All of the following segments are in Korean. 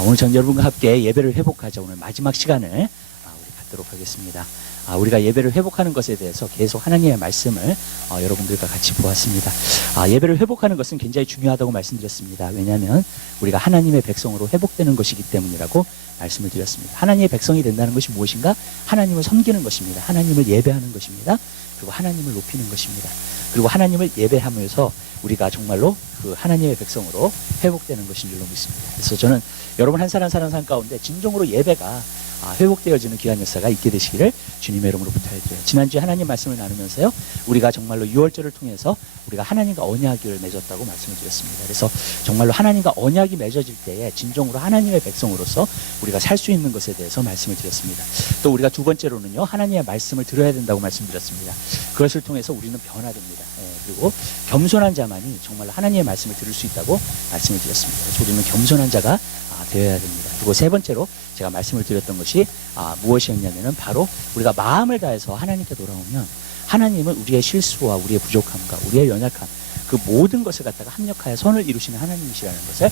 오늘 전 여러분과 함께 예배를 회복하자. 오늘 마지막 시간을 우리 갖도록 하겠습니다. 우리가 예배를 회복하는 것에 대해서 계속 하나님의 말씀을 여러분들과 같이 보았습니다. 예배를 회복하는 것은 굉장히 중요하다고 말씀드렸습니다. 왜냐하면 우리가 하나님의 백성으로 회복되는 것이기 때문이라고 말씀을 드렸습니다. 하나님의 백성이 된다는 것이 무엇인가? 하나님을 섬기는 것입니다. 하나님을 예배하는 것입니다. 그리고 하나님을 높이는 것입니다. 그리고 하나님을 예배하면서 우리가 정말로 그 하나님의 백성으로 회복되는 것인 줄로 믿습니다. 그래서 저는 여러분 한 사람 한 사람 삶 가운데 진정으로 예배가 회복되어지는 귀한 역사가 있게 되시기를 주님의 이름으로 부탁드려요. 지난주에 하나님 말씀을 나누면서요, 우리가 정말로 유월절을 통해서 우리가 하나님과 언약을 맺었다고 말씀을 드렸습니다. 그래서 정말로 하나님과 언약이 맺어질 때에 진정으로 하나님의 백성으로서 우리가 살 수 있는 것에 대해서 말씀을 드렸습니다. 또 우리가 두 번째로는요, 하나님의 말씀을 들어야 된다고 말씀드렸습니다. 그것을 통해서 우리는 변화됩니다. 그리고 겸손한 자만이 정말로 하나님의 말씀을 들을 수 있다고 말씀을 드렸습니다. 그래서 우리는 겸손한 자가 되어야 됩니다. 그리고 세 번째로 제가 말씀을 드렸던 것이 무엇이었냐면은 바로 우리가 마음을 다해서 하나님께 돌아오면 하나님은 우리의 실수와 우리의 부족함과 우리의 연약함 그 모든 것을 갖다가 합력하여 선을 이루시는 하나님이시라는 것을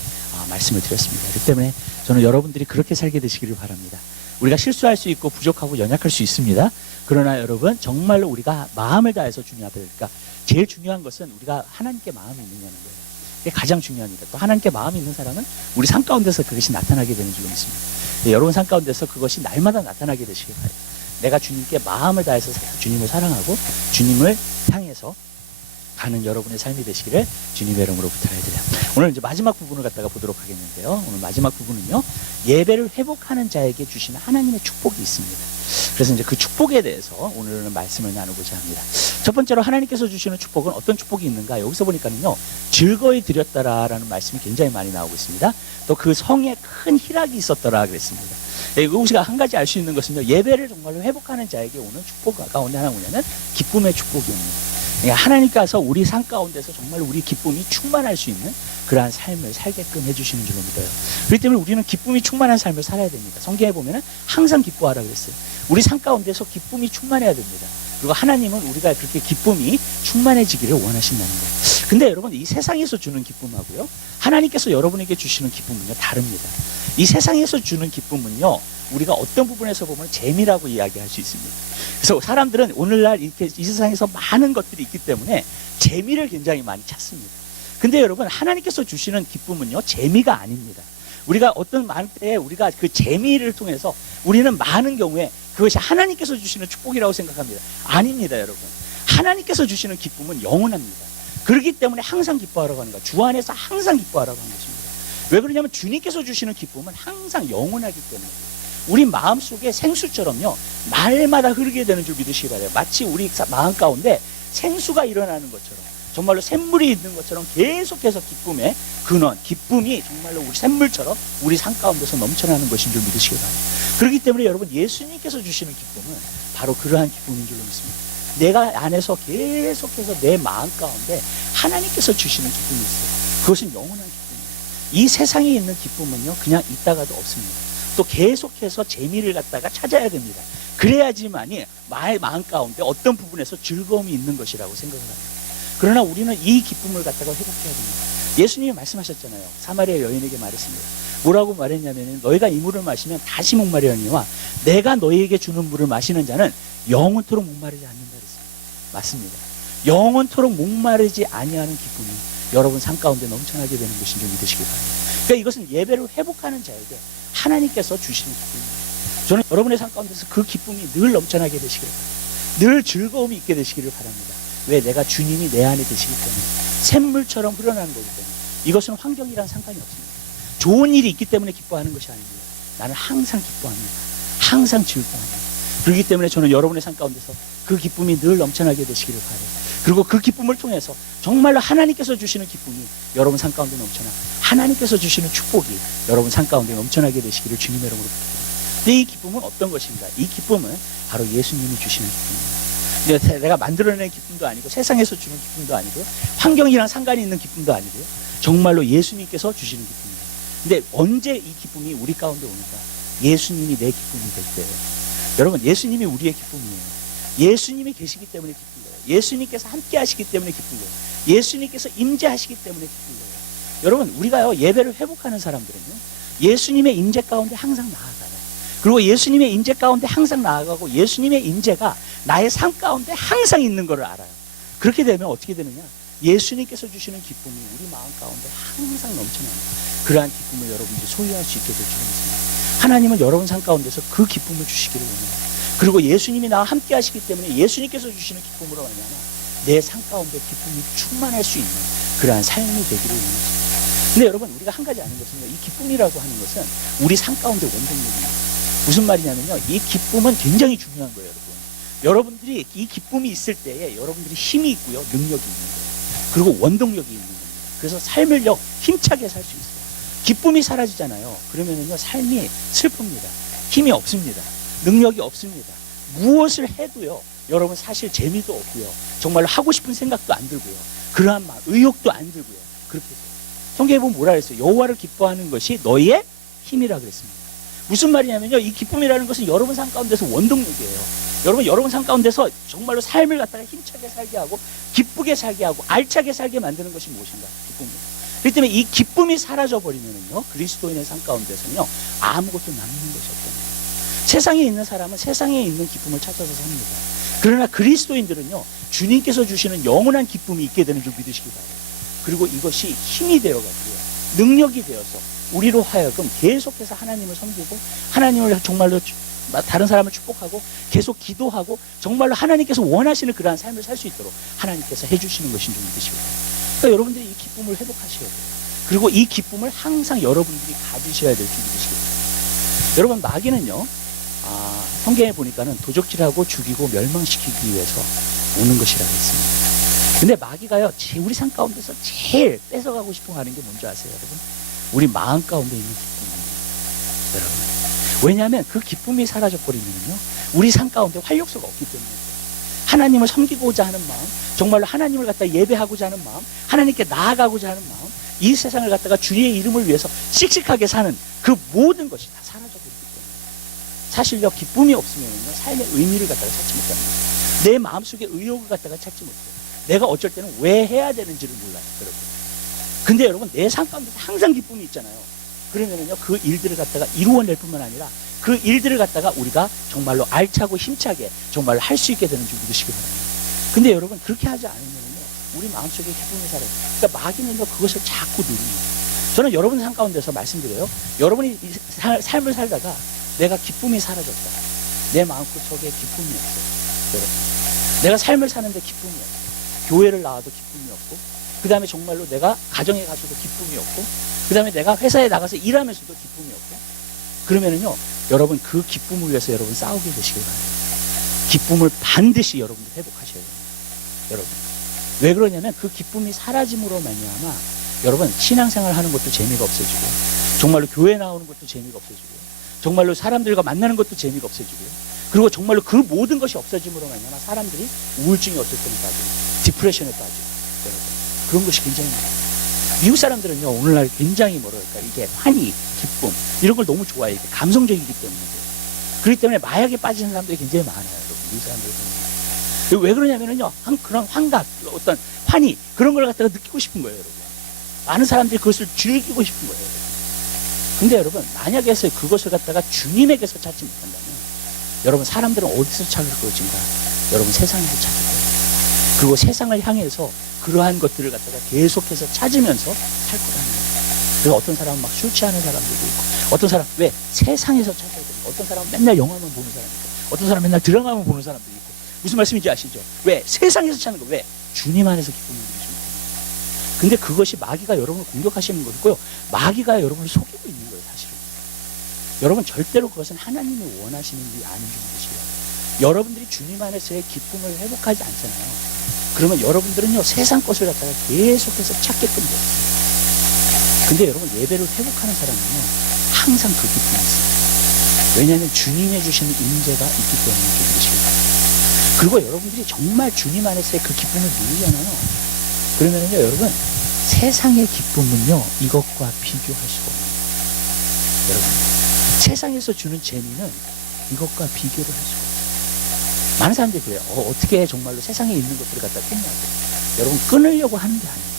말씀을 드렸습니다. 그렇기 때문에 저는 여러분들이 그렇게 살게 되시기를 바랍니다. 우리가 실수할 수 있고 부족하고 연약할 수 있습니다. 그러나 여러분 정말로 우리가 마음을 다해서 주님 앞에 그러니까 제일 중요한 것은 우리가 하나님께 마음이 있느냐는 거예요. 그게 가장 중요합니다. 또 하나님께 마음이 있는 사람은 우리 삶 가운데서 그것이 나타나게 되는 줄로 믿습니다. 여러분 삶 가운데서 그것이 날마다 나타나게 되시길 바랍니다. 내가 주님께 마음을 다해서 주님을 사랑하고 주님을 향해서 가는 여러분의 삶이 되시기를 주님의 이름으로 부탁드려요. 오늘 이제 마지막 부분을 갖다가 보도록 하겠는데요. 오늘 마지막 부분은요, 예배를 회복하는 자에게 주시는 하나님의 축복이 있습니다. 그래서 이제 그 축복에 대해서 오늘은 말씀을 나누고자 합니다. 첫 번째로 하나님께서 주시는 축복은 어떤 축복이 있는가? 여기서 보니까는요, 즐거이 드렸더라라는 말씀이 굉장히 많이 나오고 있습니다. 또 그 성에 큰 희락이 있었더라 그랬습니다. 우리가 한 가지 알 수 있는 것은요, 예배를 정말로 회복하는 자에게 오는 축복 가운데 하나 뭐냐면 기쁨의 축복입니다. 하나님께서 우리 삶 가운데서 정말 우리 기쁨이 충만할 수 있는 그러한 삶을 살게끔 해주시는 줄로 믿어요. 그렇기 때문에 우리는 기쁨이 충만한 삶을 살아야 됩니다. 성경에 보면 항상 기뻐하라 그랬어요. 우리 삶 가운데서 기쁨이 충만해야 됩니다. 그리고 하나님은 우리가 그렇게 기쁨이 충만해지기를 원하신다는 거예요. 근데 여러분, 이 세상에서 주는 기쁨하고요, 하나님께서 여러분에게 주시는 기쁨은요, 다릅니다. 이 세상에서 주는 기쁨은요, 우리가 어떤 부분에서 보면 재미라고 이야기할 수 있습니다. 그래서 사람들은 오늘날 이렇게 이 세상에서 많은 것들이 있기 때문에 재미를 굉장히 많이 찾습니다. 근데 여러분, 하나님께서 주시는 기쁨은요, 재미가 아닙니다. 우리가 어떤 많을 때 우리가 그 재미를 통해서 우리는 많은 경우에 그것이 하나님께서 주시는 축복이라고 생각합니다. 아닙니다, 여러분. 하나님께서 주시는 기쁨은 영원합니다. 그렇기 때문에 항상 기뻐하라고 하는 거예요. 주 안에서 항상 기뻐하라고 하는 것입니다. 왜 그러냐면 주님께서 주시는 기쁨은 항상 영원하기 때문에 우리 마음속에 생수처럼요, 날마다 흐르게 되는 줄 믿으시기 바라요. 마치 우리 마음 가운데 생수가 일어나는 것처럼, 정말로 샘물이 있는 것처럼 계속해서 기쁨의 근원, 기쁨이 정말로 우리 샘물처럼 우리 삶 가운데서 넘쳐나는 것인 줄 믿으시기 바라요. 그렇기 때문에 여러분, 예수님께서 주시는 기쁨은 바로 그러한 기쁨인 줄로 믿습니다. 내가 안에서 계속해서 내 마음 가운데 하나님께서 주시는 기쁨이 있어요. 그것은 영원한 기쁨이에요. 이 세상에 있는 기쁨은요, 그냥 있다가도 없습니다. 또 계속해서 재미를 갖다가 찾아야 됩니다. 그래야지만이 마음 가운데 어떤 부분에서 즐거움이 있는 것이라고 생각을 합니다. 그러나 우리는 이 기쁨을 갖다가 회복해야 됩니다. 예수님이 말씀하셨잖아요. 사마리아 여인에게 말했습니다. 뭐라고 말했냐면, 너희가 이 물을 마시면 다시 목마르려니와 내가 너희에게 주는 물을 마시는 자는 영원토록 목마르지 않는다 그랬습니다. 맞습니다. 영원토록 목마르지 아니하는 기쁨이 여러분 삶 가운데 넘쳐나게 되는 것인 줄 믿으시기 바랍니다. 그러니까 이것은 예배를 회복하는 자에게 하나님께서 주시는 기쁨입니다. 저는 여러분의 삶 가운데서 그 기쁨이 늘 넘쳐나게 되시기를 바랍니다. 늘 즐거움이 있게 되시기를 바랍니다. 왜? 내가 주님이 내 안에 계시기 때문에, 샘물처럼 흘러나는 거기 때문에. 이것은 환경이랑 상관이 없습니다. 좋은 일이 있기 때문에 기뻐하는 것이 아닙니다. 나는 항상 기뻐합니다. 항상 즐거워합니다. 그렇기 때문에 저는 여러분의 삶 가운데서 그 기쁨이 늘 넘쳐나게 되시기를 바라요. 그리고 그 기쁨을 통해서 정말로 하나님께서 주시는 기쁨이 여러분 삶 가운데 넘쳐나, 하나님께서 주시는 축복이 여러분 삶 가운데 넘쳐나게 되시기를 주님의 이름으로 부탁드립니다. 근데 이 기쁨은 어떤 것인가? 이 기쁨은 바로 예수님이 주시는 기쁨입니다. 내가 만들어낸 기쁨도 아니고, 세상에서 주는 기쁨도 아니고, 환경이랑 상관이 있는 기쁨도 아니고요, 정말로 예수님께서 주시는 기쁨입니다. 근데 언제 이 기쁨이 우리 가운데 오는가? 예수님이 내 기쁨이 될 때예요. 여러분, 예수님이 우리의 기쁨이에요. 예수님이 계시기 때문에 기쁜 거예요. 예수님께서 함께 하시기 때문에 기쁜 거예요. 예수님께서 임재하시기 때문에 기쁜 거예요. 여러분, 우리가요, 예배를 회복하는 사람들은요, 예수님의 임재 가운데 항상 나아가요. 그리고 예수님의 임재 가운데 항상 나아가고 예수님의 임재가 나의 삶 가운데 항상 있는 것을 알아요. 그렇게 되면 어떻게 되느냐? 예수님께서 주시는 기쁨이 우리 마음 가운데 항상 넘쳐나요. 그러한 기쁨을 여러분들이 소유할 수 있게 될 줄 믿습니다. 하나님은 여러분 삶 가운데서 그 기쁨을 주시기를 원해요. 그리고 예수님이 나와 함께 하시기 때문에 예수님께서 주시는 기쁨으로 말미암아 내 삶 가운데 기쁨이 충만할 수 있는 그러한 삶이 되기를 원합니다. 근데 여러분, 우리가 한 가지 아는 것은요, 이 기쁨이라고 하는 것은 우리 삶 가운데 원동력입니다. 무슨 말이냐면요, 이 기쁨은 굉장히 중요한 거예요, 여러분. 여러분들이 이 기쁨이 있을 때에 여러분들이 힘이 있고요, 능력이 있는 거예요. 그리고 원동력이 있는 겁니다. 그래서 삶을요, 힘차게 살 수 있어요. 기쁨이 사라지잖아요. 그러면은요, 삶이 슬픕니다. 힘이 없습니다. 능력이 없습니다. 무엇을 해도요, 여러분 사실 재미도 없고요, 정말로 하고 싶은 생각도 안 들고요, 그러한 의욕도 안 들고요, 그렇게 돼요. 성경에 보면 뭐라 그랬어요? 여호와를 기뻐하는 것이 너희의 힘이라 그랬습니다. 무슨 말이냐면요, 이 기쁨이라는 것은 여러분 삶 가운데서 원동력이에요. 여러분 삶 가운데서 정말로 삶을 갖다가 힘차게 살게 하고 기쁘게 살게 하고 알차게 살게 만드는 것이 무엇인가? 기쁨입니다. 그렇기 때문에 이 기쁨이 사라져 버리면은요, 그리스도인의 삶 가운데서는요, 아무것도 남는 것이 없습니다. 세상에 있는 사람은 세상에 있는 기쁨을 찾아서 삽니다. 그러나 그리스도인들은요, 주님께서 주시는 영원한 기쁨이 있게 되는 줄 믿으시기 바라요. 그리고 이것이 힘이 되어가지고요, 능력이 되어서 우리로 하여금 계속해서 하나님을 섬기고 하나님을 정말로 다른 사람을 축복하고 계속 기도하고 정말로 하나님께서 원하시는 그러한 삶을 살 수 있도록 하나님께서 해주시는 것인 줄 믿으시기 바랍니다. 그러니까 여러분들이 이 기쁨을 회복하셔야 돼요. 그리고 이 기쁨을 항상 여러분들이 가지셔야 될 줄 믿으시기 바랍니다. 여러분, 마귀는요, 성경에 보니까는 도적질하고 죽이고 멸망시키기 위해서 오는 것이라고 했습니다. 근데 마귀가요, 우리 삶 가운데서 제일 뺏어가고 싶어 하는 게 뭔지 아세요, 여러분? 우리 마음 가운데 있는 기쁨입니다, 여러분. 왜냐하면 그 기쁨이 사라져버리면요, 우리 삶 가운데 활력소가 없기 때문에 하나님을 섬기고자 하는 마음, 정말로 하나님을 갖다 예배하고자 하는 마음, 하나님께 나아가고자 하는 마음, 이 세상을 갖다가 주의 이름을 위해서 씩씩하게 사는 그 모든 것이 다 사라져버리기 때문에 사실요, 기쁨이 없으면요, 삶의 의미를 갖다가 찾지 못하는 거예요. 내 마음속에 의욕을 갖다가 찾지 못해요. 내가 어쩔 때는 왜 해야 되는지를 몰라요, 여러분. 근데 여러분, 내 삶 가운데 항상 기쁨이 있잖아요. 그러면은요, 그 일들을 갖다가 이루어낼 뿐만 아니라 그 일들을 갖다가 우리가 정말로 알차고 힘차게 정말로 할 수 있게 되는 줄 믿으시기 바랍니다. 근데 여러분, 그렇게 하지 않으면요, 우리 마음속에 기쁨이 사라져요. 그러니까 마귀는요, 그것을 자꾸 누립니다. 저는 여러분 삶 가운데서 말씀드려요. 여러분이 삶을 살다가 내가 기쁨이 사라졌다, 내 마음속에 기쁨이 없어요, 여러분. 내가 삶을 사는데 기쁨이 없어요. 교회를 나와도 기쁨이 없고, 그 다음에 정말로 내가 가정에 가서도 기쁨이 없고, 그 다음에 내가 회사에 나가서 일하면서도 기쁨이 없고, 그러면은요, 여러분 그 기쁨을 위해서 여러분 싸우게 되시길 바랍니다. 기쁨을 반드시 여러분들 회복하셔야 됩니다, 여러분. 왜 그러냐면 그 기쁨이 사라짐으로 말미암아 여러분 신앙생활 하는 것도 재미가 없어지고, 정말로 교회 나오는 것도 재미가 없어지고, 정말로 사람들과 만나는 것도 재미가 없어지고요, 그리고 정말로 그 모든 것이 없어짐으로 말미암아 사람들이 우울증이 어쩔 때는 빠지고 디프레션에 빠지고, 여러분 그런 것이 굉장히 많아요. 미국 사람들은요, 오늘날 굉장히 뭐랄까, 이게 환희, 기쁨 이런 걸 너무 좋아해요. 이게 감성적이기 때문에. 그렇기 때문에 마약에 빠지는 사람들이 굉장히 많아요, 여러분. 미국 사람들 보면. 왜 그러냐면은요, 그런 환각, 어떤 환희 그런 걸 갖다가 느끼고 싶은 거예요, 여러분. 많은 사람들이 그것을 즐기고 싶은 거예요, 여러분. 근데 여러분, 만약에 그것을 갖다가 주님에게서 찾지 못한다면 여러분, 사람들은 어디서 찾을 것인가? 여러분, 세상에서 찾을 거예요. 그리고 세상을 향해서 그러한 것들을 갖다가 계속해서 찾으면서 살 거라는 거예요. 그래서 어떤 사람은 막 술 취하는 사람들도 있고, 어떤 사람 왜 세상에서 찾아야 되고, 어떤 사람은 맨날 영화만 보는 사람이 있고, 어떤 사람은 맨날 드라마만 보는 사람도 있고. 무슨 말씀인지 아시죠? 왜 세상에서 찾는 거? 왜 주님 안에서 기쁨을 누리시면 됩니다. 근데 그것이 마귀가 여러분을 공격하시는 거고요, 마귀가 여러분을 속이고 있는 거예요, 사실은. 여러분, 절대로 그것은 하나님이 원하시는 일이 아닌 줄 믿으시고요. 여러분들이 주님 안에서의 기쁨을 회복하지 않잖아요. 그러면 여러분들은요, 세상 것을 갖다가 계속해서 찾게끔 돼요. 근데 여러분, 예배를 회복하는 사람은요, 항상 그 기쁨이 있습니다. 왜냐하면 주님이 주시는 임재가 있기 때문에 믿으시고요. 그리고 여러분들이 정말 주님 안에서의 그 기쁨을 누리잖아요. 그러면요, 여러분, 세상의 기쁨은요, 이것과 비교할 수가 없습니다. 여러분, 세상에서 주는 재미는 이것과 비교를 할 수가 없어요. 많은 사람들이 그래요. 어떻게 정말로 세상에 있는 것들을 갖다 끊냐고. 여러분, 끊으려고 하는 게 아니에요.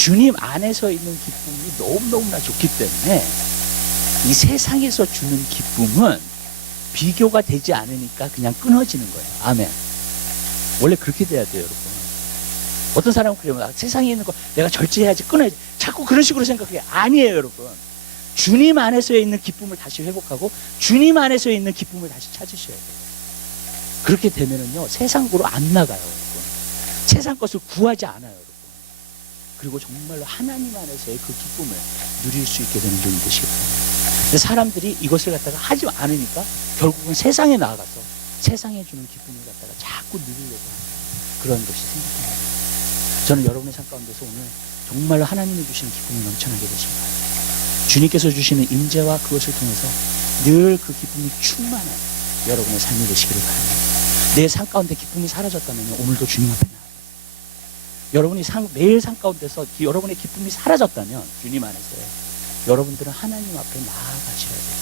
주님 안에서 있는 기쁨이 너무너무나 좋기 때문에 이 세상에서 주는 기쁨은 비교가 되지 않으니까 그냥 끊어지는 거예요. 아멘. 원래 그렇게 돼야 돼요, 여러분. 어떤 사람은 그래요. 세상에 있는 거 내가 절제해야지, 끊어야지. 자꾸 그런 식으로 생각해요. 아니에요, 여러분. 주님 안에서 있는 기쁨을 다시 회복하고 주님 안에서 있는 기쁨을 다시 찾으셔야 돼요. 그렇게 되면은요, 세상으로 안 나가요, 여러분. 세상 것을 구하지 않아요, 여러분. 그리고 정말로 하나님 안에서의 그 기쁨을 누릴 수 있게 되는 분이 되시기 바랍니다. 근데 사람들이 이것을 갖다가 하지 않으니까 결국은 세상에 나아가서 세상에 주는 기쁨을 갖다가 자꾸 누리려고 하는 그런 것이 생각합니다. 저는 여러분의 삶 가운데서 오늘 정말로 하나님이 주시는 기쁨이 넘쳐나게 되시기 바랍니다. 주님께서 주시는 임재와 그것을 통해서 늘 그 기쁨이 충만한 여러분의 삶이 되시기를 바랍니다. 내 삶 가운데 기쁨이 사라졌다면 오늘도 주님 앞에 나아가세요. 여러분이 매일 삶 가운데서 여러분의 기쁨이 사라졌다면 주님 안에서 여러분들은 하나님 앞에 나아가셔야 돼요.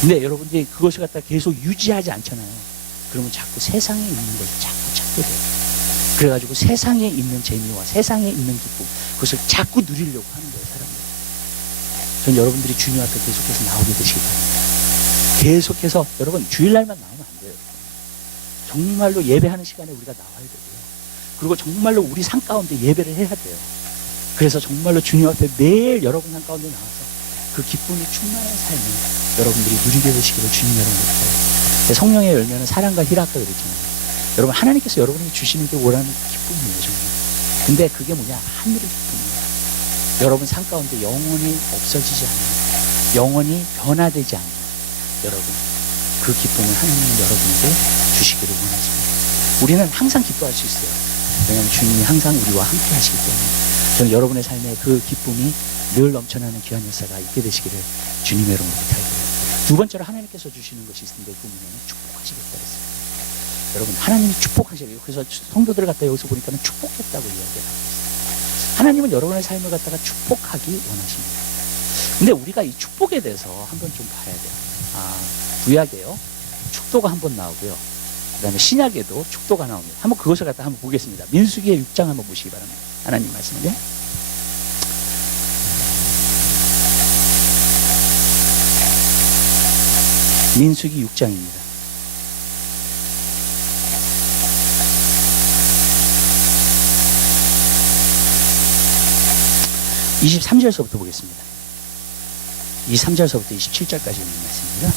근데 여러분들이 그것을 갖다 계속 유지하지 않잖아요. 그러면 자꾸 세상에 있는 것을 자꾸 찾게 돼요. 그래가지고 세상에 있는 재미와 세상에 있는 기쁨, 그것을 자꾸 누리려고 하는 거예요, 사람들. 전 여러분들이 주님 앞에 계속해서 나오게 되시기 바랍니다. 계속해서 여러분 주일날만 나오면 안 돼요. 정말로 예배하는 시간에 우리가 나와야 되고요. 그리고 정말로 우리 삶 가운데 예배를 해야 돼요. 그래서 정말로 주님 앞에 매일 여러분 삶 가운데 나와서 그 기쁨이 충만한 삶을 여러분들이 누리게 되시기를 주님 여러분께 바랍니다. 성령의 열매는 사랑과 희락과 그랬잖아요. 여러분 하나님께서 여러분에게 주시는 게 원하는 기쁨이에요, 정말. 근데 그게 뭐냐? 하늘의 기쁨이에요. 여러분 삶 가운데 영원히 없어지지 않는, 영원히 변화되지 않는 여러분, 그 기쁨을 하나님은 여러분에게 주시기를 원하십니다. 우리는 항상 기뻐할 수 있어요. 왜냐하면 주님이 항상 우리와 함께 하시기 때문에. 저는 여러분의 삶에 그 기쁨이 늘 넘쳐나는 귀한 역사가 있게 되시기를 주님의 이름으로 부탁드려요. 두 번째로 하나님께서 주시는 것이 있는데 그 보면 축복하시겠다 그랬어요. 여러분 하나님이 축복하시래요. 그래서 성도들 갖다 여기서 보니까는 축복했다고 이야기를 하고 있어요. 하나님은 여러분의 삶을 갖다가 축복하기 원하십니다. 근데 우리가 이 축복에 대해서 한번 좀 봐야 돼요. 구약에요. 축도가 한번 나오고요. 그 다음에 신약에도 축도가 나옵니다. 한번 그것을 갖다 한번 보겠습니다. 민수기의 6장 한번 보시기 바랍니다. 하나님 말씀은요. 민수기 6장입니다. (23절서부터) 보겠습니다. 23절서부터 27절까지 있는 말씀입니다.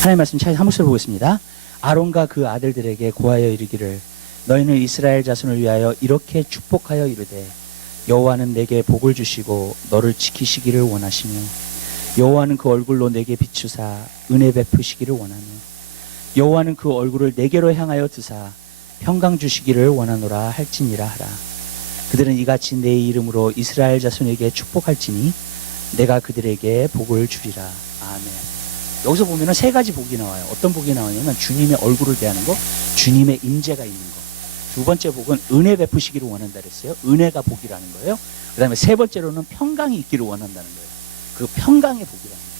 하나님 말씀 한 목소리 보겠습니다. 아론과 그 아들들에게 고하여 이르기를 너희는 이스라엘 자손을 위하여 이렇게 축복하여 이르되 여호와는 내게 복을 주시고 너를 지키시기를 원하시며 여호와는 그 얼굴로 내게 비추사 은혜 베푸시기를 원하며 여호와는 그 얼굴을 내게로 향하여 드사 평강 주시기를 원하노라 할지니라 하라. 그들은 이같이 내 이름으로 이스라엘 자손에게 축복할지니 내가 그들에게 복을 주리라. 아멘. 여기서 보면은 세 가지 복이 나와요. 어떤 복이 나오냐면 주님의 얼굴을 대하는 거, 주님의 임재가 있는 거. 두 번째 복은 은혜 베푸시기를 원한다 그랬어요. 은혜가 복이라는 거예요. 그 다음에 세 번째로는 평강이 있기를 원한다는 거예요. 그 평강의 복이라는 거예요.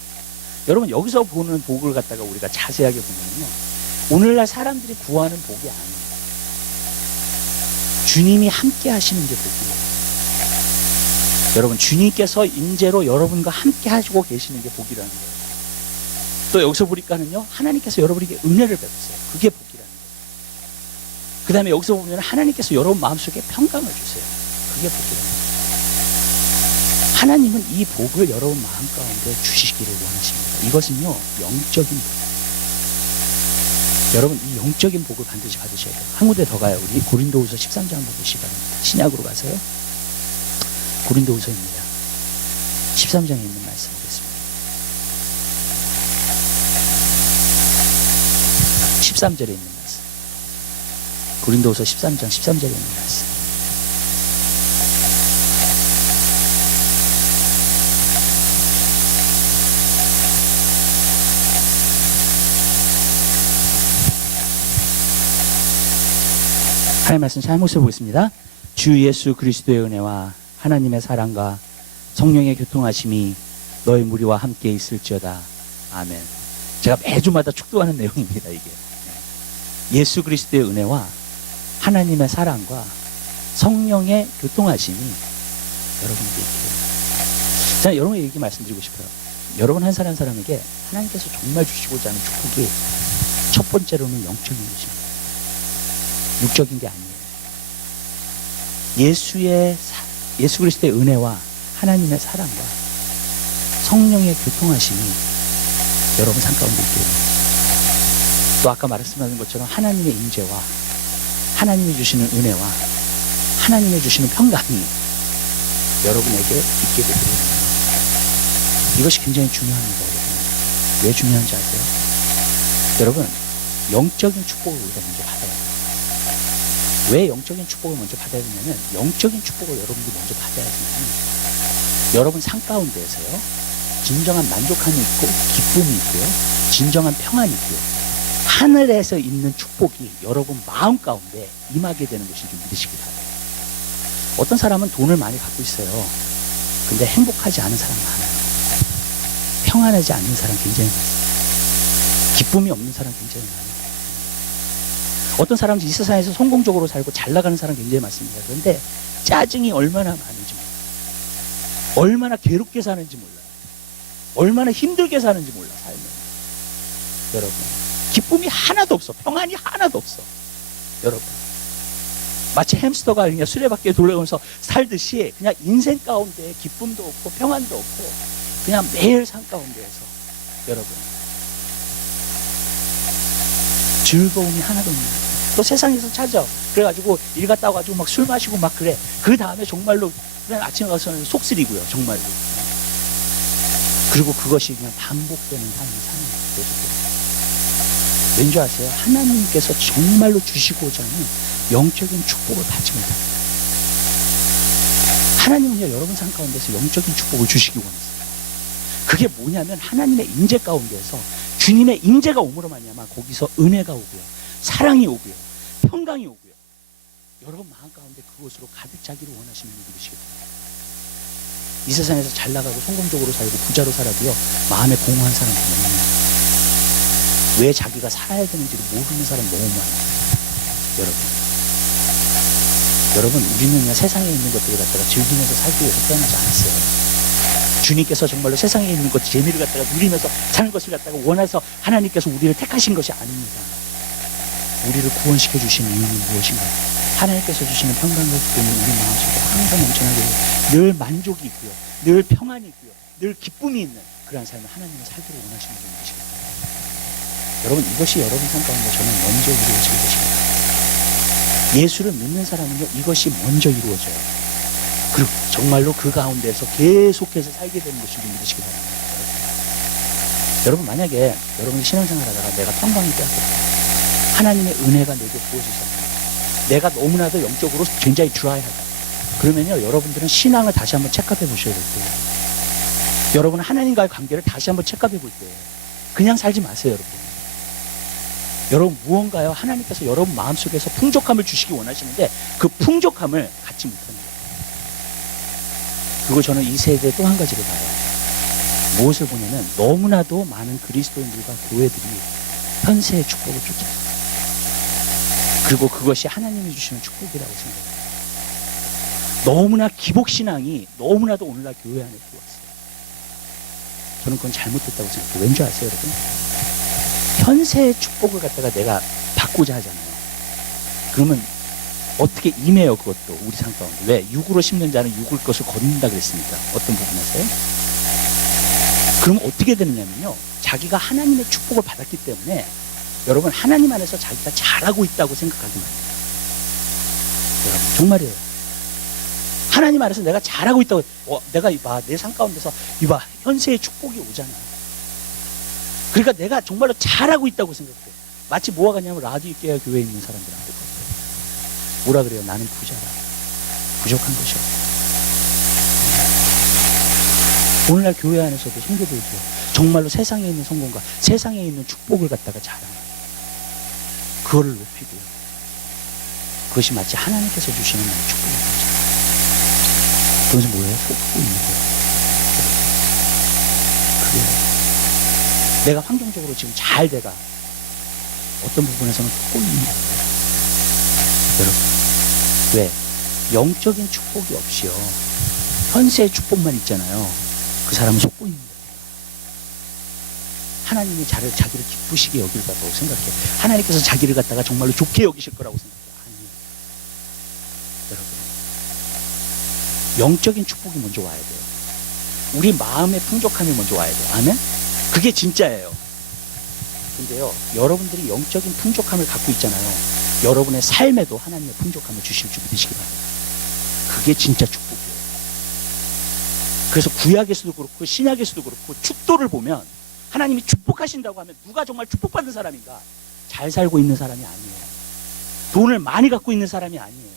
여러분 여기서 보는 복을 갖다가 우리가 자세하게 보면요, 오늘날 사람들이 구하는 복이 아니에요. 주님이 함께 하시는 게 복이에요. 여러분 주님께서 임재로 여러분과 함께 하시고 계시는 게 복이라는 거예요. 또 여기서 보니까는요, 하나님께서 여러분에게 은혜를 베푸세요. 그게 복이라는 거예요. 그 다음에 여기서 보면 하나님께서 여러분 마음속에 평강을 주세요. 그게 복이라는 거예요. 하나님은 이 복을 여러분 마음 가운데 주시기를 원하십니다. 이것은요, 영적인 복. 여러분 이 영적인 복을 반드시 받으셔야 돼요. 한 군데 더 가요. 우리 고린도후서 13장 한번 보시기 바랍니다. 신약으로 가서요. 고린도후서입니다. 13장에 있는 말씀 보겠습니다. 13절에 있는 말씀. 고린도후서 13장 13절에 있는 말씀. 하나님의 말씀 잘 목소리 보겠습니다. 주 예수 그리스도의 은혜와 하나님의 사랑과 성령의 교통하심이 너의 무리와 함께 있을지어다. 아멘. 제가 매주마다 축도하는 내용입니다. 이게 예수 그리스도의 은혜와 하나님의 사랑과 성령의 교통하심이 여러분에게 있기를. 저는 여러분에게 얘기 말씀드리고 싶어요. 여러분 한 사람 한 사람에게 하나님께서 정말 주시고자 하는 축복이 첫 번째로는 영적인 것입니다. 육적인 게 아니에요. 예수 그리스도의 은혜와 하나님의 사랑과 성령의 교통하심이 여러분 삶 가운데 있기를. 또 아까 말씀하신 것처럼 하나님의 임재와 하나님이 주시는 은혜와 하나님이 주시는 평강이 여러분에게 있게 되기를. 이것이 굉장히 중요합니다. 여러분. 왜 중요한지 아세요? 여러분, 영적인 축복을 우리가 먼저 받아야 돼요. 왜 영적인 축복을 먼저 받아야 되냐면, 영적인 축복을 여러분들이 먼저 받아야 되냐면, 여러분 삶 가운데에서요, 진정한 만족함이 있고 기쁨이 있고요, 진정한 평안이 있고요, 하늘에서 있는 축복이 여러분 마음 가운데 임하게 되는 것이 좀 믿으시기 바랍니다. 어떤 사람은 돈을 많이 갖고 있어요. 근데 행복하지 않은 사람 많아요. 평안하지 않는 사람 굉장히 많아요. 기쁨이 없는 사람 굉장히 많아요. 어떤 사람은 이 세상에서 성공적으로 살고 잘 나가는 사람 굉장히 많습니다. 그런데 짜증이 얼마나 많은지 몰라요. 얼마나 괴롭게 사는지 몰라요. 얼마나 힘들게 사는지 몰라, 삶을. 여러분, 기쁨이 하나도 없어. 평안이 하나도 없어. 여러분, 마치 햄스터가 그냥 수레바퀴에 돌아가면서 살듯이 그냥 인생 가운데 기쁨도 없고 평안도 없고 그냥 매일 삶 가운데에서 여러분 즐거움이 하나도 없는 거예요. 또 세상에서 찾아. 그래가지고 일 갔다 와가지고 막 술 마시고 막 그래. 그 다음에 정말로 그냥 아침에 가서는 속 쓰리고요. 정말로. 그리고 그것이 그냥 반복되는 삶이 사는 거예요. 왠지 아세요? 하나님께서 정말로 주시고자 하는 영적인 축복을 받지 못합니다. 하나님은요, 여러분 삶 가운데서 영적인 축복을 주시기 원했어요. 그게 뭐냐면 하나님의 임재 가운데서 주님의 임재가 오므로 말미암아 거기서 은혜가 오고요, 사랑이 오고요, 평강이 오고요, 여러분 마음 가운데 그것으로 가득 차기를 원하시는 분이 되시기 바랍니다. 이 세상에서 잘 나가고 성공적으로 살고 부자로 살아도요, 마음에 공허한 사람 너무 많아요. 왜 자기가 살아야 되는지를 모르는 사람 너무 많아요. 여러분, 우리는 그냥 세상에 있는 것들을 갖다가 즐기면서 살기 위해서 태어나지 않았어요. 주님께서 정말로 세상에 있는 것, 재미를 갖다가 누리면서 사는 것을 갖다가 원해서 하나님께서 우리를 택하신 것이 아닙니다. 우리를 구원시켜 주신 이유는 무엇인가요? 하나님께서 주시는 평강과 기쁨이 우리 마음속에 항상 넘쳐나게 늘 만족이 있고요, 늘 평안이 있고요, 늘 기쁨이 있는 그러한 삶을 하나님은 살기를 원하시는 분이십니다. 여러분, 이것이 여러분 삶 가운데 저는 먼저 이루어지게 되십니다. 예수를 믿는 사람은요, 이것이 먼저 이루어져요. 그리고 정말로 그 가운데서 계속해서 살게 되는 것을 믿으시기 바랍니다. 여러분, 만약에 여러분이 신앙생활 하다가 내가 평강이 빼앗겼다, 하나님의 은혜가 내게 부어지지, 내가 너무나도 영적으로 굉장히 드라이하다, 그러면요, 여러분들은 신앙을 다시 한번 체크해 보셔야 될 거예요. 여러분은 하나님과의 관계를 다시 한번 체크해 볼 거예요. 그냥 살지 마세요. 여러분 무언가요? 하나님께서 여러분 마음속에서 풍족함을 주시기 원하시는데 그 풍족함을 갖지 못합니다. 그리고 저는 이 세대에 또 한 가지를 봐요. 무엇을 보냐면 너무나도 많은 그리스도인들과 교회들이 현세의 축복을 쫓아요. 그리고 그것이 하나님이 주시는 축복이라고 생각해요. 너무나 기복신앙이 너무나도 오늘날 교회 안에 들어왔어요. 저는 그건 잘못됐다고 생각해요. 왠지 아세요, 여러분? 현세의 축복을 갖다가 내가 받고자 하잖아요. 그러면 어떻게 임해요, 그것도 우리 삶 가운데. 왜? 육으로 심는 자는 육을 것을 거둔다 그랬습니까? 어떤 부분에서요? 그럼 어떻게 되느냐면요, 자기가 하나님의 축복을 받았기 때문에 여러분 하나님 안에서 자기가 잘하고 있다고 생각하기만 해요. 여러분 정말이에요. 하나님 안에서 내가 잘하고 있다고, 내가 이봐, 내 삶 가운데서 이봐, 현세의 축복이 오잖아. 그러니까 내가 정말로 잘하고 있다고 생각해요. 마치 뭐가 같냐면 라디오케아 교회에 있는 사람들한테 뭐라 그래요? 나는 부자라. 부족한 것이 없다. 오늘날 교회 안에서도 성도들도 정말로 세상에 있는 성공과 세상에 있는 축복을 갖다가 자랑하는, 그거를 높이고요, 그것이 마치 하나님께서 주시는 나의 축복인 거죠. 그것은 뭐예요? 속고 있는 거예요. 그래요. 내가 환경적으로 지금 잘 돼가 어떤 부분에서는 꼬입니다. 여러분, 왜? 영적인 축복이 없이요, 현세의 축복만 있잖아요. 그 사람은 속고 있는 거예요. 하나님이 자기를 기쁘시게 여길 거라고 생각해. 하나님께서 자기를 갖다가 정말로 좋게 여기실 거라고 생각해. 아니에요. 여러분, 영적인 축복이 먼저 와야 돼요. 우리 마음의 풍족함이 먼저 와야 돼요. 아멘? 그게 진짜예요. 근데요, 여러분들이 영적인 풍족함을 갖고 있잖아요. 여러분의 삶에도 하나님의 풍족함을 주실 줄 믿으시기 바랍니다. 그게 진짜 축복이에요. 그래서 구약에서도 그렇고 신약에서도 그렇고 축도를 보면 하나님이 축복하신다고 하면 누가 정말 축복받은 사람인가? 잘 살고 있는 사람이 아니에요. 돈을 많이 갖고 있는 사람이 아니에요.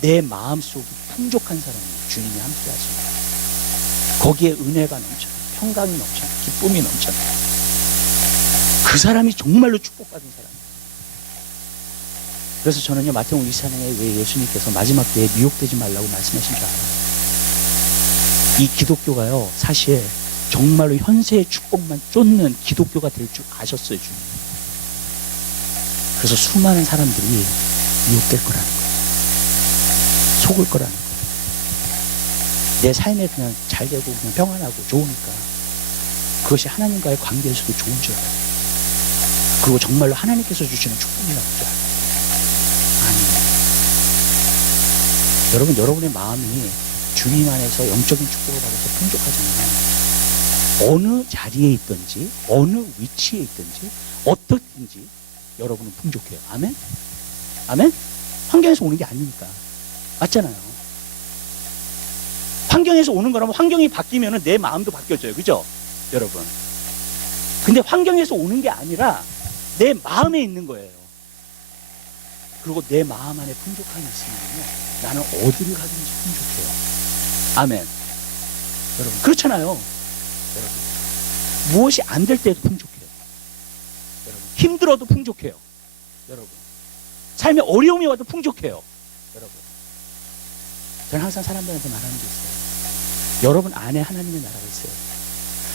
내 마음속이 풍족한 사람이에요. 주님이 함께 하십니다. 거기에 은혜가 넘쳐요. 평강이 넘쳐요. 기쁨이 넘쳐요. 그 사람이 정말로 축복받은 사람이에요. 그래서 저는요, 마태복음 24장에 왜 예수님께서 마지막 때에 미혹되지 말라고 말씀하신 줄 알아요. 이 기독교가요, 사실 정말로 현세의 축복만 쫓는 기독교가 될 줄 아셨어요, 주님. 그래서 수많은 사람들이 미혹될 거라는 거예요. 속을 거라는 거예요. 내 삶에 그냥 잘 되고 그냥 평안하고 좋으니까 그것이 하나님과의 관계에서도 좋은 줄 알아요. 그리고 정말로 하나님께서 주시는 축복이라는 줄 알아요. 아니에요. 여러분, 여러분의 마음이 주님 안에서 영적인 축복을 받아서 풍족하잖아요. 어느 자리에 있든지 어느 위치에 있든지 어떻든지 여러분은 풍족해요. 아멘? 아멘? 환경에서 오는 게 아니니까. 맞잖아요. 환경에서 오는 거라면 환경이 바뀌면 내 마음도 바뀌어져요. 그죠? 여러분. 근데 환경에서 오는 게 아니라 내 마음에 있는 거예요. 그리고 내 마음 안에 풍족함이 있으면요, 나는 어디를 가든지 풍족해요. 아멘. 여러분, 그렇잖아요. 여러분, 무엇이 안 될 때도 풍족해요. 여러분, 힘들어도 풍족해요. 여러분, 삶에 어려움이 와도 풍족해요. 여러분, 저는 항상 사람들한테 말하는 게 있어요. 여러분 안에 하나님의 나라가 있어요.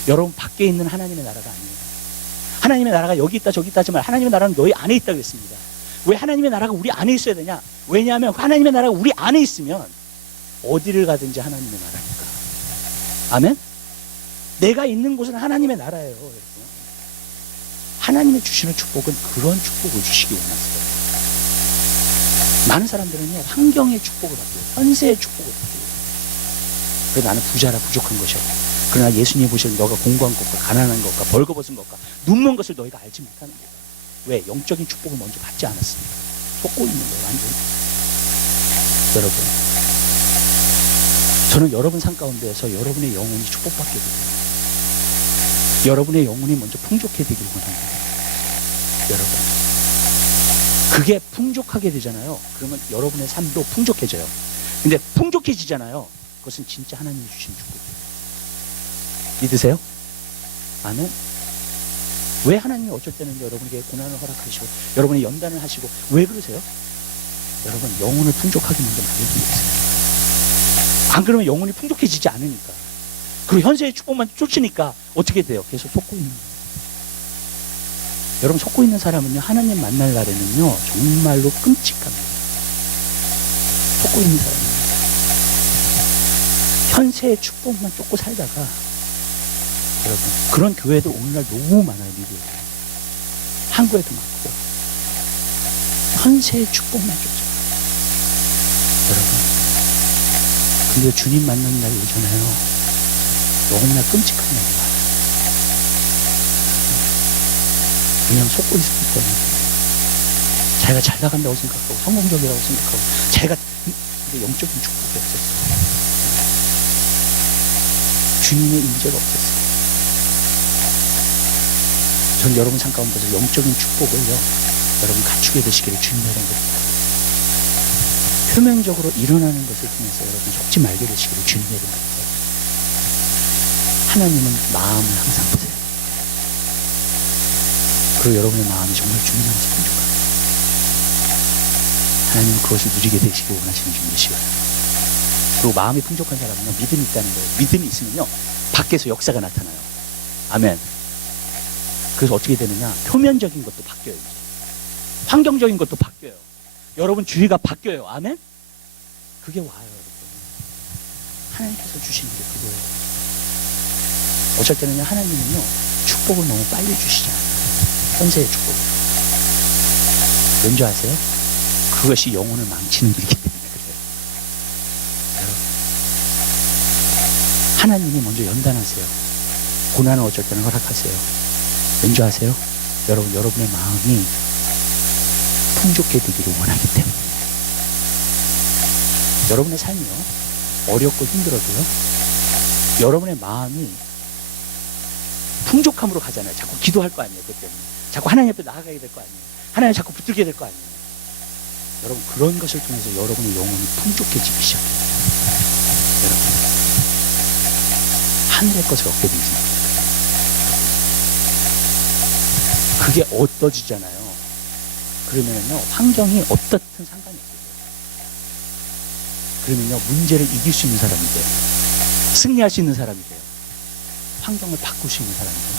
여러분 밖에 있는 하나님의 나라가 아니에요. 하나님의 나라가 여기 있다 저기 있다 하지만 하나님의 나라는 너희 안에 있다고 했습니다. 왜 하나님의 나라가 우리 안에 있어야 되냐? 왜냐하면 하나님의 나라가 우리 안에 있으면 어디를 가든지 하나님의 나라니까. 아멘? 내가 있는 곳은 하나님의 나라예요. 여러분. 하나님이 주시는 축복은 그런 축복을 주시기 원하세요. 많은 사람들은요, 환경의 축복을 받고요, 현세의 축복을 받고요. 그래서 나는 부자라 부족한 것이요. 그러나 예수님이 보시는 너가 공고한 것과 가난한 것과 벌거벗은 것과 눈먼 것을 너희가 알지 못하는 거다. 왜? 영적인 축복을 먼저 받지 않았습니다. 속고 있는 거예요, 완전히. 여러분, 저는 여러분 삶 가운데에서 여러분의 영혼이 축복받게 되고요, 여러분의 영혼이 먼저 풍족해 되길 원합니다. 여러분, 그게 풍족하게 되잖아요. 그러면 여러분의 삶도 풍족해져요. 근데 풍족해지잖아요. 그것은 진짜 하나님이 주신 축복이에요. 믿으세요? 아멘? 왜 하나님이 어쩔 때는 여러분에게 고난을 허락하시고 여러분의 연단을 하시고 왜 그러세요? 여러분, 영혼을 풍족하게 먼저 만들기 위해서요. 안 그러면 영혼이 풍족해지지 않으니까. 그리고 현세의 축복만 쫓으니까 어떻게 돼요? 계속 속고 있는 거예요. 여러분, 속고 있는 사람은요, 하나님 만날 날에는요, 정말로 끔찍합니다. 속고 있는 사람은 현세의 축복만 쫓고 살다가, 여러분, 그런 교회도 오늘날 너무 많아요. 미국에. 한국에도 많고. 현세의 축복만 쫓아요. 여러분, 근데 주님 만나는 날이 오잖아요. 너무나 끔찍한 날이 와요. 그냥 속고 있을 때는 자기가 잘 나간다고 생각하고 성공적이라고 생각하고 자기가 영적인 축복이 없었어요. 주님의 임재가 없었어요. 저는 여러분 삶 가운데서 영적인 축복을요, 여러분 갖추게 되시기를 주님의 이름으로 표면적으로 일어나는 것을 통해서 여러분 속지 말게 되시기를 주님의 이름으로 하나님은 마음을 항상 보세요. 그리고 여러분의 마음이 정말 주님 안에서 풍족합니다. 하나님은 그것을 누리게 되시길 원하시는 주님이시고요. 그리고 마음이 풍족한 사람은요, 믿음이 있다는 거예요. 믿음이 있으면요, 밖에서 역사가 나타나요. 아멘. 그래서 어떻게 되느냐, 표면적인 것도 바뀌어요. 이제. 환경적인 것도 바뀌어요. 여러분 주위가 바뀌어요. 아멘. 그게 와요, 여러분. 하나님께서 주시는 게 그거예요. 어쩔 때는요, 하나님은요, 축복을 너무 빨리 주시잖아요. 현세의 축복. 왠지 아세요? 그것이 영혼을 망치는 일이기 때문에 그래요. 여러분, 하나님이 먼저 연단하세요. 고난을 어쩔 때는 허락하세요. 왠지 아세요? 여러분, 여러분의 마음이 풍족해 되기를 원하기 때문에. 여러분의 삶이요, 어렵고 힘들어도요, 여러분의 마음이 풍족함으로 가잖아요. 자꾸 기도할 거 아니에요. 그것 때문에. 자꾸 하나님 앞에 나아가게 될 거 아니에요. 하나님 자꾸 붙들게 될 거 아니에요. 여러분, 그런 것을 통해서 여러분의 영혼이 풍족해지기 시작해요. 여러분, 하늘의 것을 얻게 됩니다. 그게 얻어지잖아요. 그러면요, 환경이 어떻든 상관이 없어요. 그러면요, 문제를 이길 수 있는 사람이 돼요. 승리할 수 있는 사람이 돼요. 환경을 바꿀 수 있는 사람이 돼요.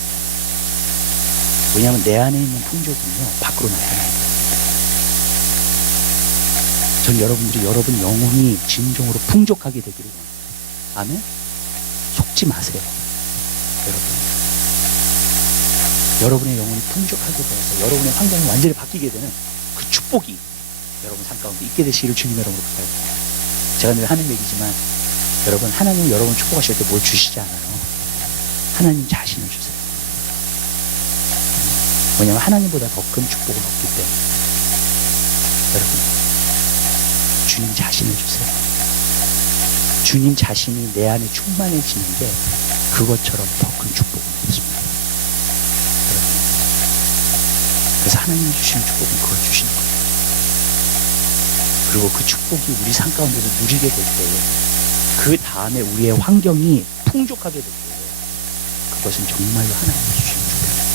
왜냐하면 내 안에 있는 풍족은요, 밖으로 나타나요. 전 여러분들이 여러분 영혼이 진정으로 풍족하게 되기를 원해요. 아멘? 속지 마세요. 여러분의 영혼이 풍족하게 되어서 여러분의 환경이 완전히 바뀌게 되는 그 축복이 여러분 삶 가운데 있게 되시기를 주님 여러분으로 부탁드립니다. 제가 늘 하는 얘기지만, 여러분, 하나님은 여러분 축복하실 때 뭘 주시지 않아요. 하나님 자신을 주세요. 왜냐하면 하나님보다 더 큰 축복은 없기 때문에. 여러분, 주님 자신을 주세요. 주님 자신이 내 안에 충만해지는 게 그것처럼 더 큰 축복은 없습니다. 여러분, 그래서 하나님이 주시는 축복은 그걸 주시는 거예요. 그리고 그 축복이 우리 삶 가운데서 누리게 될 때에, 그 다음에 우리의 환경이 풍족하게 될 때에, 그것은 정말로 하나님이 주시는 축복이에요.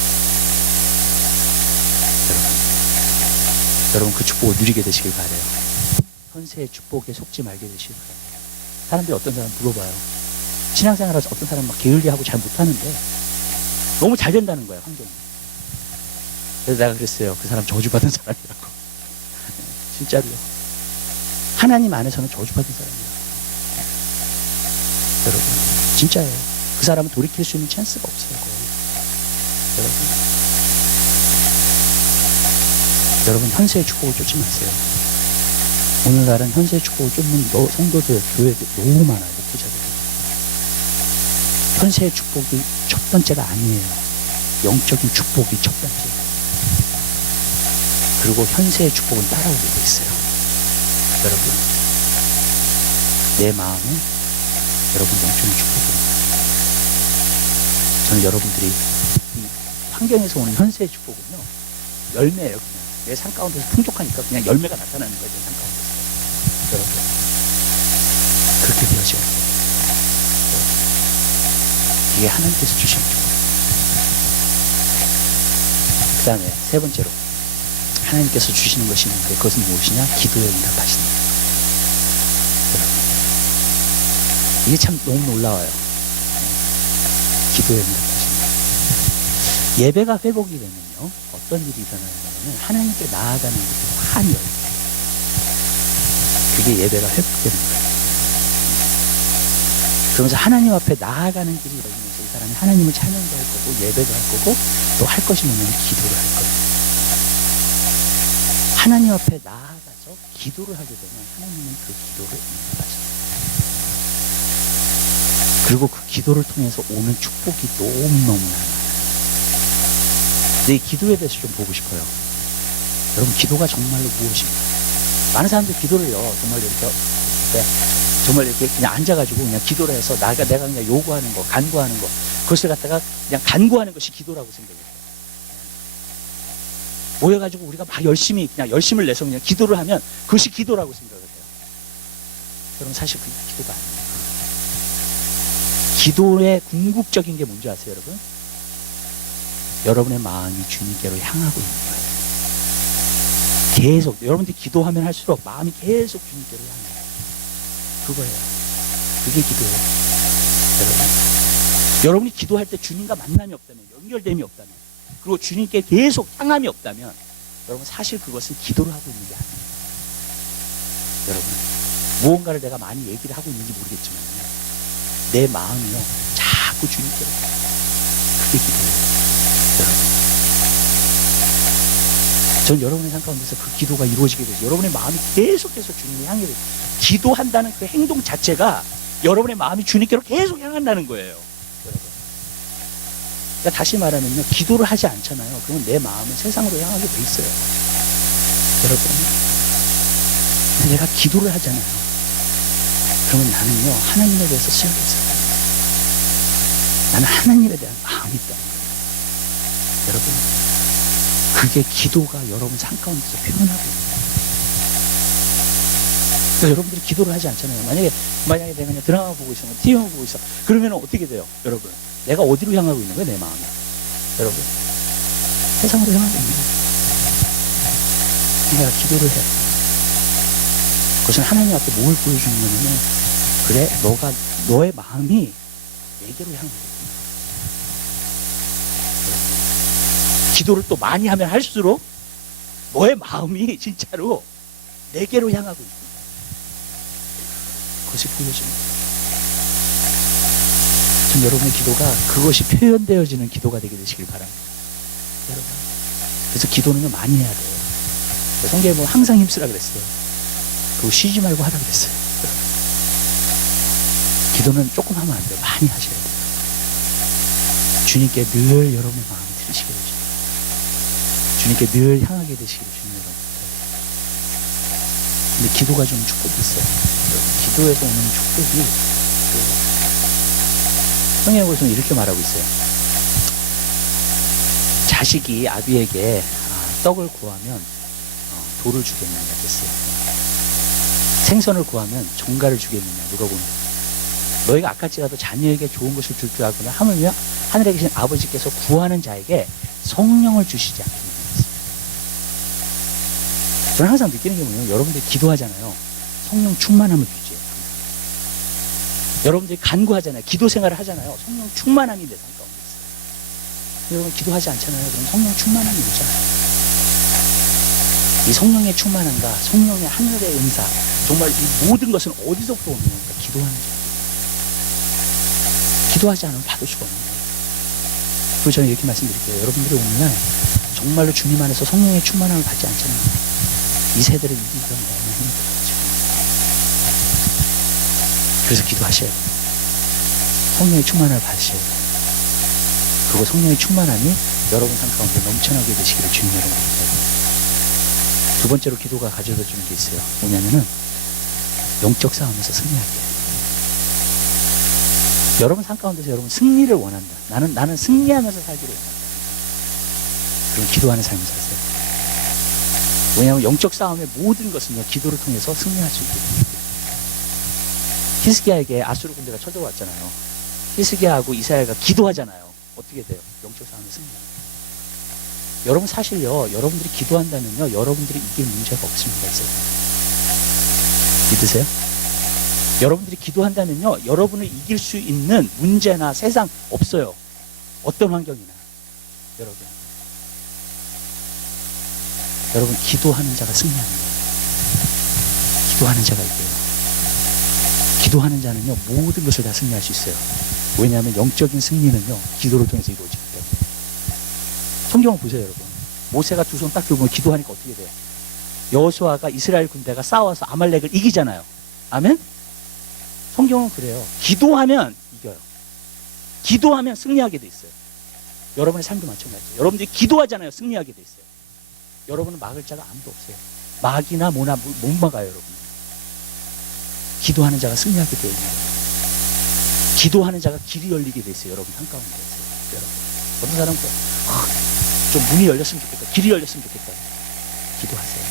여러분, 그 축복을 누리게 되시길 바라요. 현세의 축복에 속지 말게 되시길 바랍니다. 사람들이 어떤 사람 물어봐요. 신앙생활에서 어떤 사람은 막 게을리하고 잘 못하는데 너무 잘 된다는 거예요, 환경이. 그래서 내가 그랬어요. 그 사람 저주받은 사람이라고. 진짜로요. 하나님 안에서는 저주받은 사람이에요. 여러분, 진짜예요. 그 사람은 돌이킬 수 있는 찬스가 없어요, 거의. 여러분, 현세의 축복을 쫓지 마세요. 오늘날은 현세의 축복을 쫓는 성도들, 교회들 너무 많아요, 목회자들. 현세의 축복이 첫 번째가 아니에요. 영적인 축복이 첫 번째예요. 그리고 현세의 축복은 따라오게 돼 있어요. 여러분, 내 마음에 여러분 영적인 축복입니다. 저는 여러분들이 이 환경에서 오는 현세의 축복은요, 열매예요. 그냥 내 삶 가운데서 풍족하니까 그냥 열매가 나타나는 거예요, 내 삶 가운데서. 여러분, 그렇게 되어져야 돼요. 이게 하나님께서 주시는 축복. 그 다음에 세 번째로 하나님께서 주시는 것이 있는데, 그것은 무엇이냐? 기도에 응답하시는 거예요. 이게 참 너무 놀라워요. 기도에 응답하시는 거예요. 예배가 회복이 되면요, 어떤 일이 일어나냐면 하나님께 나아가는 것이 확 열려요. 그게 예배가 회복되는 거예요. 그러면서 하나님 앞에 나아가는 길이 열리면서 이 사람이 하나님을 찬양도 할 거고, 예배도 할 거고, 또 할 것이 뭐냐면 기도를 할 거예요. 하나님 앞에 나아가서 기도를 하게 되면 하나님은 그 기도를 응답하십니다. 그리고 그 기도를 통해서 오는 축복이 너무너무나 많아요. 내 기도에 대해서 좀 보고 싶어요. 여러분, 기도가 정말로 무엇입니까? 많은 사람들이 기도를요, 정말 이렇게 그냥 앉아가지고 그냥 기도를 해서 내가 그냥 요구하는 거, 간구하는 거, 그것을 갖다가 그냥 간구하는 것이 기도라고 생각해요. 모여가지고 우리가 막 열심히 그냥 열심을 내서 그냥 기도를 하면 그것이 기도라고 생각을 해요. 여러분, 사실 그게 기도가 아니에요. 기도의 궁극적인 게 뭔지 아세요, 여러분? 여러분의 마음이 주님께로 향하고 있는 거예요. 계속 여러분들이 기도하면 할수록 마음이 계속 주님께로 향해요. 그거예요. 그게 기도예요. 여러분이 기도할 때 주님과 만남이 없다면, 연결됨이 없다면, 그리고 주님께 계속 향함이 없다면, 여러분 사실 그것은 기도를 하고 있는 게 아니에요. 여러분, 무언가를 내가 많이 얘기를 하고 있는지 모르겠지만 내 마음이요 자꾸 주님께로, 그게 기도예요. 여러분, 전 여러분의 삶 가운데서 그 기도가 이루어지게 되죠. 여러분의 마음이 계속해서 주님을 향해 돼요. 기도한다는 그 행동 자체가 여러분의 마음이 주님께로 계속 향한다는 거예요. 여러분, 그러니까 다시 말하면요, 기도를 하지 않잖아요. 그러면 내 마음은 세상으로 향하게 돼 있어요. 여러분, 근데 내가 기도를 하잖아요. 그러면 나는요 하나님에 대해서 생각했어요. 나는 하나님에 대한 마음이 있다는 거예요. 여러분, 그게 기도가 여러분 삶 가운데서 표현하고 있는 거예요. 그러니까 여러분들이 기도를 하지 않잖아요. 만약에 내가 그냥 드라마 보고 있어, TV만 보고 있어. 그러면 어떻게 돼요? 여러분, 내가 어디로 향하고 있는 거예요? 내 마음이. 여러분, 세상으로 향하고 있는 거예요. 내가 기도를 해. 그것은 하나님 앞에 뭘 보여주는 거냐면, 그래, 너의 마음이 내게로 향하고 있구나. 기도를 또 많이 하면 할수록 너의 마음이 진짜로 내게로 향하고 있구나. 그것이 보여집니다. 전 여러분의 기도가 그것이 표현되어지는 기도가 되게 되시길 바랍니다. 여러분, 그래서 기도는 많이 해야 돼요. 성경에 뭐 항상 힘쓰라 그랬어요. 그리고 쉬지 말고 하라 그랬어요. 기도는 조금 하면 안 돼요. 많이 하셔야 돼요. 주님께 늘 여러분의 마음이 들으시게 되죠. 주님께 늘 향하게 되시기를 주님 여러분. 근데 기도가 좀 축복이 있어요. 기도에서 오는 축복이, 성경에서는 이렇게 말하고 있어요. 자식이 아비에게 떡을 구하면 돌을 주겠느냐 했어요. 생선을 구하면 정갈을 주겠느냐. 누가 보면 너희가 아까지라도 자녀에게 좋은 것을 줄 줄 알거나 하물며 하늘에 계신 아버지께서 구하는 자에게 성령을 주시지 않겠느냐. 저는 항상 느끼는 게 뭐냐면, 여러분들이 기도하잖아요. 성령 충만함을 유지해요. 여러분들이 간구하잖아요. 기도 생활을 하잖아요. 성령 충만함이 내 삶 가운데 있어요. 여러분 기도하지 않잖아요. 그럼 성령 충만함이 유지하죠. 이 성령의 충만함과 성령의 하늘의 은사, 정말 이 모든 것은 어디서부터 오는 겁니까? 기도하는 자예요. 기도하지 않으면 받을 수가 없는 거예요. 그리고 저는 이렇게 말씀드릴게요. 여러분들이 오늘날 정말로 주님 안에서 성령의 충만함을 받지 않잖아요. 이 세대를 이기기가 너무 힘들어요. 그래서 기도하셔야 돼요. 성령의 충만함을 받으셔야 돼요. 그리고 성령의 충만함이 여러분 삶 가운데 넘쳐나게 되시기를 주님 여러분 기도해요. 두 번째로 기도가 가져다 주는 게 있어요. 뭐냐면은 영적 싸움에서 승리하게 해요. 여러분 삶 가운데서 여러분 승리를 원한다. 나는 승리하면서 살기를 원한다. 그럼 기도하는 삶을 사세요. 왜냐하면 영적 싸움의 모든 것은요, 기도를 통해서 승리할 수 있게 됩니다. 히스기야에게 아수르 군대가 쳐들어왔잖아요. 히스기야하고 이사야가 기도하잖아요. 어떻게 돼요? 영적 싸움에 승리합니다. 여러분 사실요, 여러분들이 기도한다면요, 여러분들이 이길 문제가 없습니다. 믿으세요? 여러분들이 기도한다면요, 여러분을 이길 수 있는 문제나 세상 없어요. 어떤 환경이나. 여러분 기도하는 자가 승리하는 거예요. 기도하는 자가 이겨요. 기도하는 자는요, 모든 것을 다 승리할 수 있어요. 왜냐하면 영적인 승리는요, 기도를 통해서 이루어지기 때문에. 성경을 보세요, 여러분. 모세가 두 손 딱 들고 기도하니까 어떻게 돼요? 여호수아가 이스라엘 군대가 싸워서 아말렉을 이기잖아요. 아멘? 성경은 그래요. 기도하면 이겨요. 기도하면 승리하게 돼 있어요. 여러분의 삶도 마찬가지예요. 여러분들이 기도하잖아요. 승리하게 돼 있어요. 여러분은 막을 자가 아무도 없어요. 막이나 뭐나 못 막아요, 여러분. 기도하는 자가 승리하게 되어 있는 거예요. 기도하는 자가 길이 열리게 돼 있어요. 여러분 한가운데에서. 여러분. 어떤 사람은 좀 문이 열렸으면 좋겠다. 길이 열렸으면 좋겠다. 기도하세요.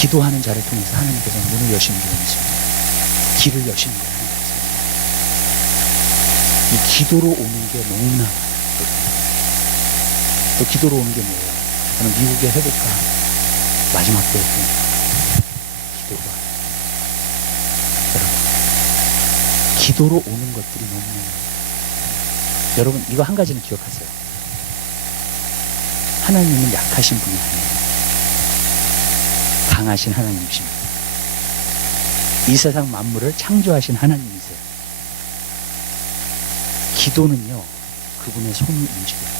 기도하는 자를 통해서 하나님께서 문을 여시는 게 있습니다. 길을 여시는 게 하나님께서. 이 기도로 오는 게 너무나 많아요. 또 기도로 오는 게 뭐예요? 저는 미국의 회복과 마지막 때였던 기도가. 여러분. 기도로 오는 것들이 너무너무. 여러분, 이거 한 가지는 기억하세요. 하나님은 약하신 분이 아니에요. 강하신 하나님이십니다. 이 세상 만물을 창조하신 하나님이세요. 기도는요, 그분의 손이 움직여요.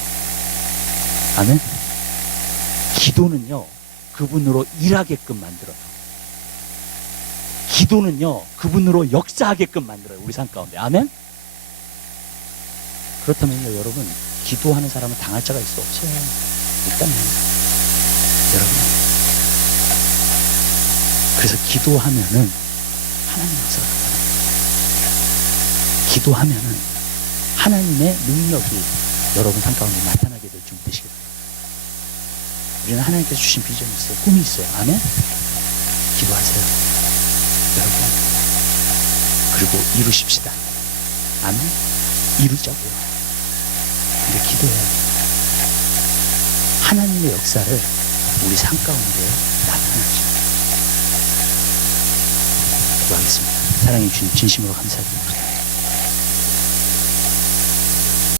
아멘? 기도는요, 그분으로 일하게끔 만들어요. 기도는요, 그분으로 역사하게끔 만들어요. 우리 삶 가운데. 아멘? 그렇다면요, 여러분, 기도하는 사람은 당할 자가 있어 없어요? 일단은. 여러분. 그래서 기도하면은 하나님 역사가 나타나요. 기도하면은 하나님의 능력이 여러분 삶 가운데 나타나게 될 줄 믿으시기 바랍니다. 우리는 하나님께서 주신 비전이 있어요. 꿈이 있어요. 아멘? 기도하세요. 여러분. 그리고 이루십시다. 아멘? 이루자고요. 근데 기도해야 돼요. 하나님의 역사를 우리 삶 가운데 나타나십니다. 기도하겠습니다. 사랑해 주님 진심으로 감사드립니다.